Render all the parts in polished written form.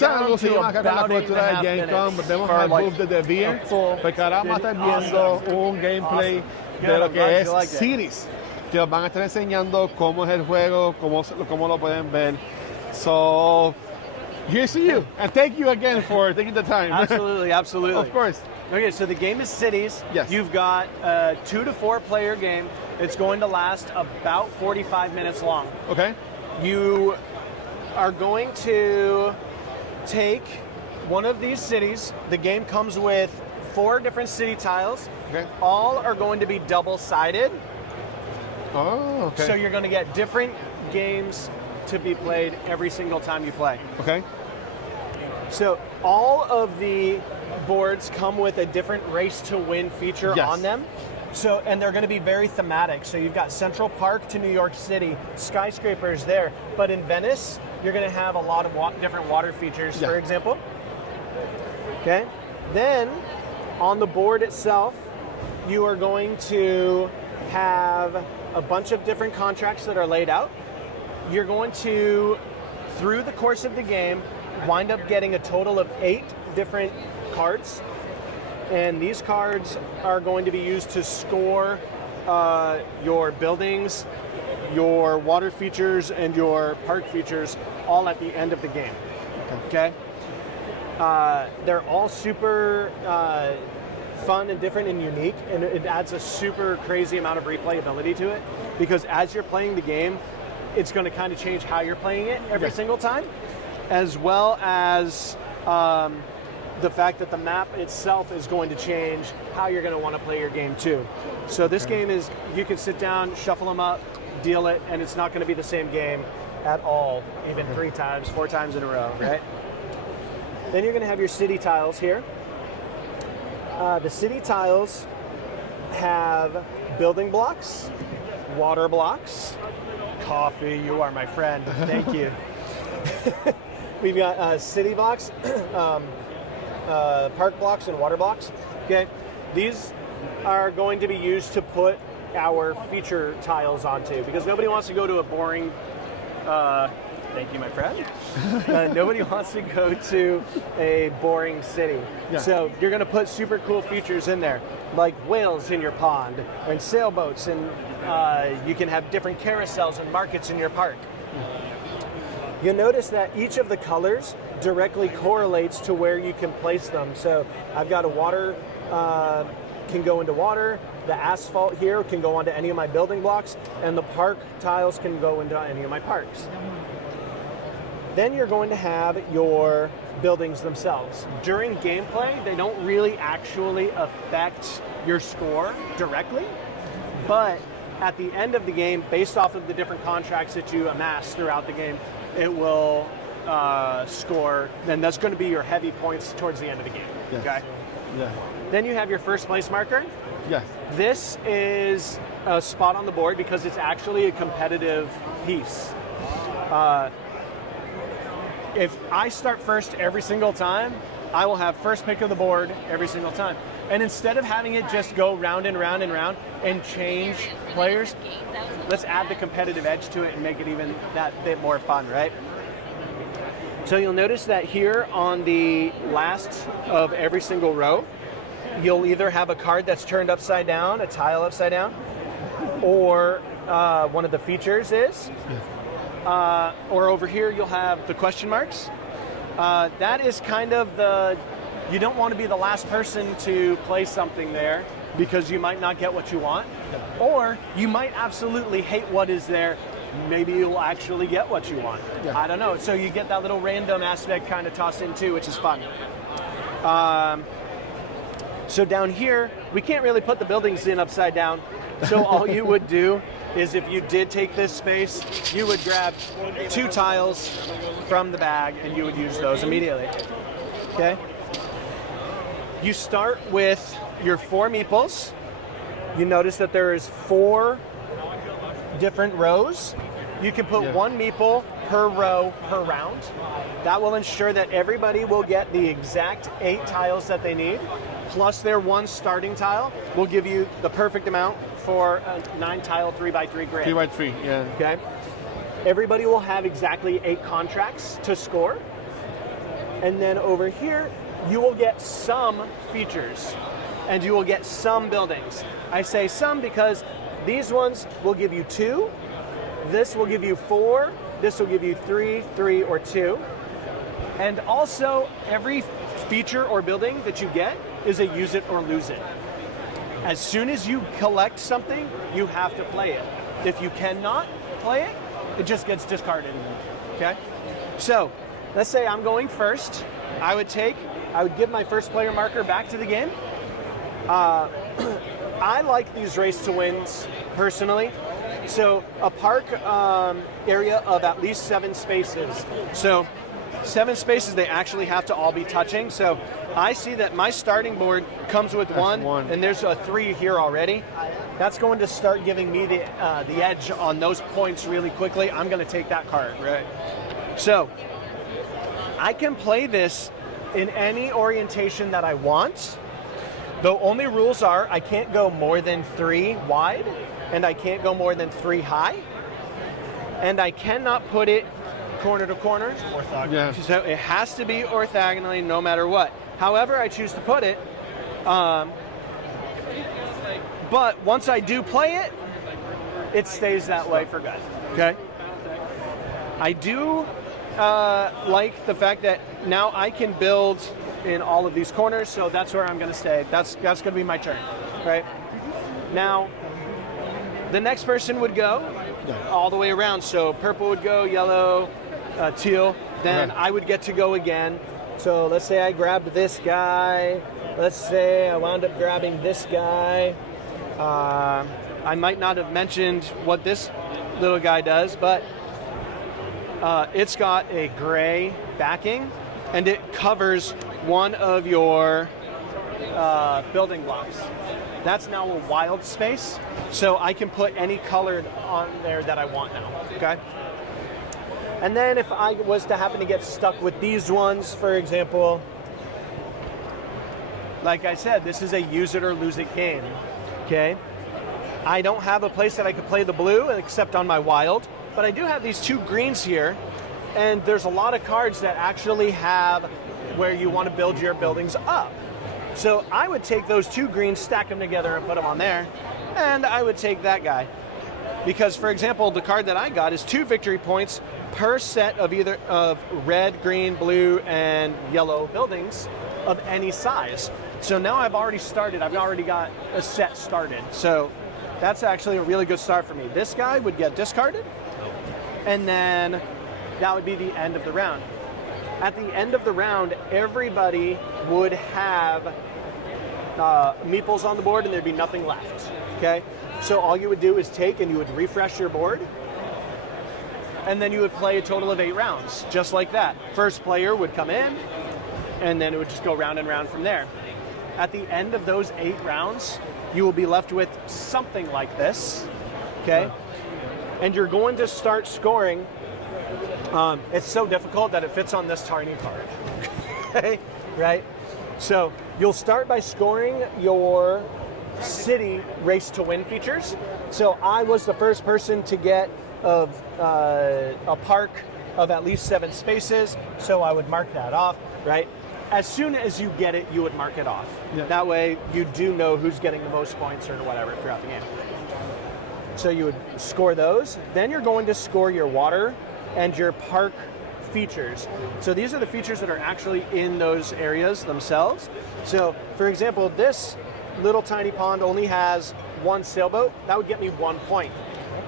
down algo se to llama acá con la about 8.5 cobertura de Gamecom. minutes Vemos for al like Booth de Devir, a full porque ahora vamos a estar finish. viendo Awesome. un gameplay Awesome. de Good, lo I'm que glad es you like it. Cities, que os van a estar enseñando cómo es el juego, cómo lo pueden ver. So, here's to you, and thank you again for taking the time. Absolutely, absolutely. Of course. Okay, so the game is Cities. Yes. You've got a 2 to 4 player game. It's going to last about 45 minutes long. Okay. You are going to take one of these cities. The game comes with 4 different city tiles. Okay. All are going to be double-sided. Oh, okay. So you're going to get different games to be played every single time you play. Okay. So all of the boards come with a different race to win feature Yes. on them. So, and they're going to be very thematic. So you've got Central Park to New York City, skyscrapers there. But in Venice, you're going to have a lot of different water features, Yeah. for example. Okay. Then on the board itself, you are going to have a bunch of different contracts that are laid out. You're going to, through the course of the game, wind up getting a total of 8 different cards. And these cards are going to be used to score your buildings, your water features, and your park features all at the end of the game. Okay? They're all super fun and different and unique, and it adds a super crazy amount of replayability to it, because as you're playing the game, it's going to kind of change how you're playing it every single time, as well as the fact that the map itself is going to change how you're going to want to play your game too. So this game is, you can sit down, shuffle them up, deal it, and it's not going to be the same game at all, even 3 times, 4 times in a row, right? Then you're going to have your city tiles here. The city tiles have building blocks, water blocks, coffee, you are my friend, thank you. We've got city blocks, park blocks, and water blocks. Okay, these are going to be used to put our feature tiles onto, because nobody wants to go to a boring, thank you my friend, nobody wants to go to a boring city. Yeah. So you're going to put super cool features in there, like whales in your pond, and sailboats, and you can have different carousels and markets in your park. You'll notice that each of the colors directly correlates to where you can place them. So I've got a water, can go into water, the asphalt here can go onto any of my building blocks, and the park tiles can go into any of my parks. Then you're going to have your buildings themselves. During gameplay, they don't really actually affect your score directly, but at the end of the game, based off of the different contracts that you amass throughout the game, it will score, and that's going to be your heavy points towards the end of the game. Yes. Okay. Yeah. Then you have your first place marker. Yes. This is a spot on the board because it's actually a competitive piece. If I start first every single time, I will have first pick of the board every single time. And instead of having it just go round and round and round and change players, let's add the competitive edge to it and make it even that bit more fun, right? So you'll notice that here on the last of every single row, you'll either have a card that's turned upside down, a tile upside down, or one of the features is, or over here you'll have the question marks. That is kind of you don't want to be the last person to play something there, because you might not get what you want, or you might absolutely hate what is there. Maybe you'll actually get what you want. Yeah. I don't know. So you get that little random aspect kind of tossed in too, which is fun. So down here, we can't really put the buildings in upside down. So all you would do is, if you did take this space, you would grab 2 tiles from the bag and you would use those immediately. Okay? You start with your 4 meeples. You notice that there is 4 different rows. You can put 1 meeple per row per round. That will ensure that everybody will get the exact 8 tiles that they need, plus their 1 starting tile will give you the perfect amount for a 9 tile 3x3 grid. 3x3, yeah. Okay. Everybody will have exactly 8 contracts to score. And then over here, you will get some features and you will get some buildings. I say some because these ones will give you 2, this will give you 4, this will give you 3, 3, or 2. And also, every feature or building that you get is a use it or lose it. As soon as you collect something, you have to play it. If you cannot play it, it just gets discarded, okay? So, let's say I'm going first. I would give my first player marker back to the game. I like these race to wins personally. So a park area of at least 7 spaces. So 7 spaces, they actually have to all be touching. So I see that my starting board comes with one, and there's a 3 here already. That's going to start giving me the edge on those points really quickly. I'm going to take that card. Right. So I can play this in any orientation that I want. The only rules are I can't go more than 3 wide, and I can't go more than 3 high, and I cannot put it corner to corner. Orthogonal. Yeah. So it has to be orthogonally no matter what. However I choose to put it, but once I do play it, it stays that way for good. Okay. I do like the fact that now I can build in all of these corners, so that's where I'm going to stay. That's going to be my turn, right? Now, the next person would go all the way around. So purple would go, yellow, teal. Then I would get to go again. So let's say I grabbed this guy. Let's say I wound up grabbing this guy. I might not have mentioned what this little guy does, but it's got a gray backing, and it covers one of your building blocks. That's now a wild space, so I can put any colored on there that I want now, okay? And then if I was to happen to get stuck with these ones, for example, like I said, this is a use it or lose it game, okay? I don't have a place that I could play the blue except on my wild, but I do have these 2 greens here, and there's a lot of cards that actually have where you want to build your buildings up. So I would take those 2 greens, stack them together, and put them on there, and I would take that guy. Because, for example, the card that I got is 2 victory points per set of either of red, green, blue, and yellow buildings of any size. So now I've already started. I've already got a set started. So that's actually a really good start for me. This guy would get discarded, and then that would be the end of the round. At the end of the round, everybody would have meeples on the board, and there'd be nothing left, okay? So all you would do is take and you would refresh your board, and then you would play a total of 8 rounds, just like that. First player would come in, and then it would just go round and round from there. At the end of those 8 rounds, you will be left with something like this, okay? And you're going to start scoring. It's so difficult that it fits on this tiny card, okay? Right? So you'll start by scoring your city race to win features. So I was the first person to get a park of at least 7 spaces, so I would mark that off, right? As soon as you get it, you would mark it off. Yeah. That way you do know who's getting the most points or whatever throughout the game. So you would score those. Then you're going to score your water and your park features. So these are the features that are actually in those areas themselves. So for example, this little tiny pond only has 1 sailboat. That would get me 1 point.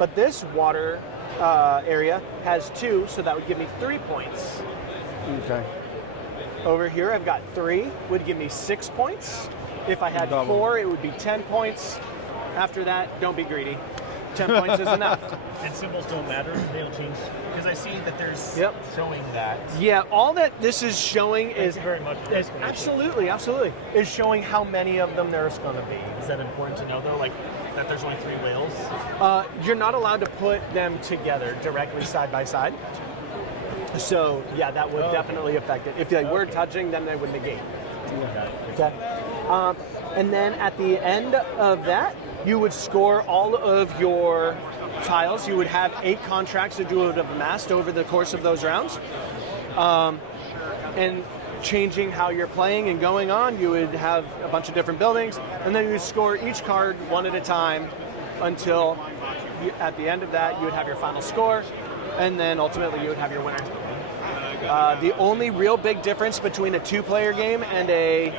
But this water area has 2, so that would give me 3 points. Okay. Over here I've got 3, would give me 6 points. If I had 4, it would be 10 points. After that, don't be greedy. 10 points is enough. And symbols don't matter, they'll change. Because I see that there's showing that. Yeah, all that this is showing is very much absolutely, is showing how many of them there's going to be. Is that important to know though? Like that there's only 3 whales? You're not allowed to put them together directly side by side. So yeah, that would definitely affect it. If they were touching, then they would negate. Okay. And then at the end of that, you would score all of your tiles. You would have 8 contracts that you would have amassed over the course of those rounds. and changing how you're playing and going on, you would have a bunch of different buildings, and then you score each card one at a time until at the end of that you would have your final score, and then ultimately you would have your winner. The only real big difference between a 2-player game and a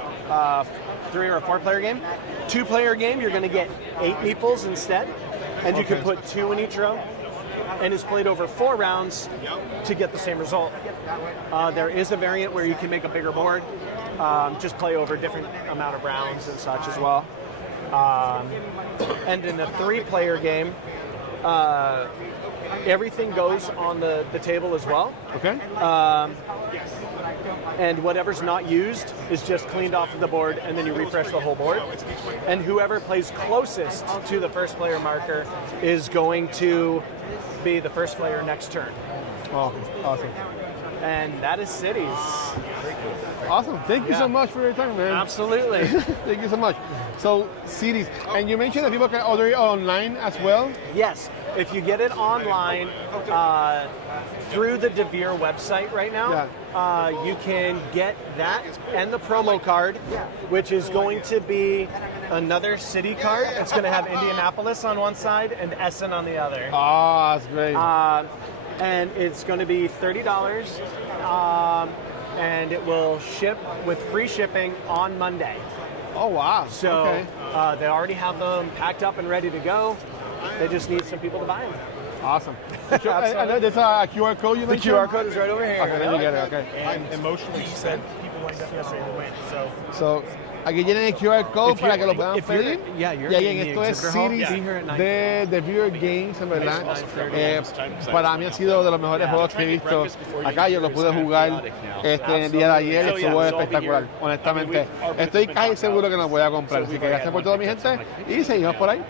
3 or a 4-player game, 2-player game you're going to get 8 meeples instead, and you can put 2 in each row, and it's played over 4 rounds to get the same result. There is a variant where you can make a bigger board, just play over different amount of rounds and such as well. And in a 3-player game, everything goes on the table as well. Okay. And whatever's not used is just cleaned off of the board, and then you refresh the whole board. And whoever plays closest to the first player marker is going to be the first player next turn. Oh, awesome. And that is Cities. Awesome. Thank you so much for your time, man. Absolutely. Thank you so much. So, Cities. And you mentioned that people can order it online as well? Yes. If you get it online through the Devir website right now, you can get that and the promo card, which is going to be another city card. It's going to have Indianapolis on one side and Essen on the other. Oh, that's great. And it's going to be $30, and it will ship with free shipping on Monday. Oh, wow. So okay. They already have them packed up and ready to go. They just need some people to buy them. Awesome. And there's a QR code you The mentioned? QR code is right over here. Okay, let me get it. Okay. And emotionally spent, people lined up yesterday to win. So, aquí tienen el QR code para que lo puedan if you're- pedir. yeah, you're Y ahí in en the esto es exhibitor hall, Cities be here at 9:30. de Devir Games, en verdad. Para mí ha sido de los mejores juegos que he visto acá. Yo lo pude jugar en el día de ayer y estuvo espectacular, honestamente. Estoy casi seguro que lo voy a comprar. Así que gracias por todo, mi gente, y seguimos por ahí.